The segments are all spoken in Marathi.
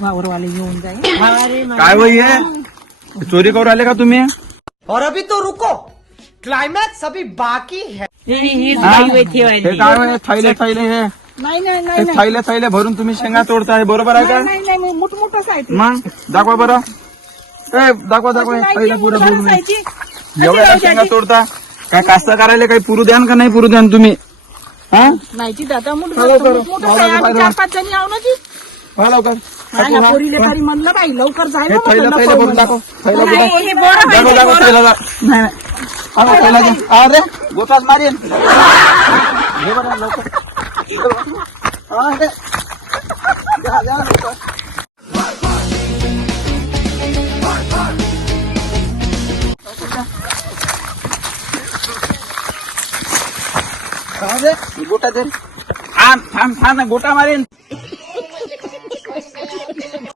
वावरवाले येऊन जाईल काय वय हे? चोरी करून आले का तुम्ही? और अभी तो रुको। क्लाइमैक्स अभी बाकी है। हा? हे काय थैले थैले हे। नाही नाही नाही नाही. थैले थैले भरून तुम्ही शेंगा तोडताय बरोबर आहे का? नाही नाही नाही मोठ मोठंच आहे मग दाखवा बरं. ए दाखवा दाखवा नाही, थैले पुरं भरून आहे. एवढ्या शेंगा तोडता? काय कास्तकारायला काही पुरू द्यान का नाही पुरू द्यान तुम्ही? हा? नाही दादा मोठ आहे चार पाच जणी आहो ना व्हा लवकर हा, ह्या हा. पोरीले तरी म्हणलं बाई लवकर जाय हे थैलं थैलं म्हणलं. दाखव थैलं कुठं? आहे, दाखव ते दाखव बोरं. थैलं दाखव. नाही नाही हा, थैला घे. अरे गोताच मारेन घे बरं लवकर हा. द्या, द्या लवकर. राहू दे, गोटा दे थांब थांब गोटा मारेन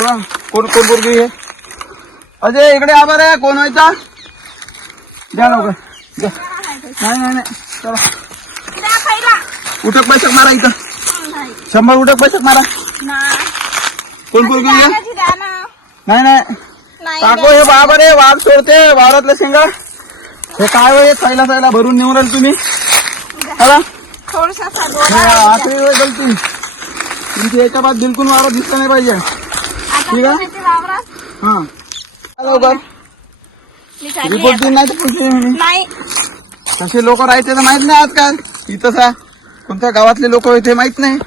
कोण कोण पोरगी आहे? अजय इकडे आभार रे कोण व्हायचा द्या लवकर. द्या. नाही नाही नाही. चला. उठक बैठक मारा इथं. शंभर उठक बैठक मारा. कोण पोरगी आहे? नाही नाही. काको हे बाबर आहे वाघ सोडते वावरातलं शेंगा. हे काय होय? थैला थैला भरून नेऊन राहिले तुम्ही. हे आहे होय गलती तुमची याच्या बाद बिलकुल वावरात दिसलं नाही पाहिजे. ठीक आहे? हा. लवकर. रिपोर्ट देईन नाही तर पुढची म्हणे. नाही. कसे लोक राहायचे तर माहीत नाही आजकाल. इथंच आहे. कोणत्या गावातले लोक इथे माहीत नाही.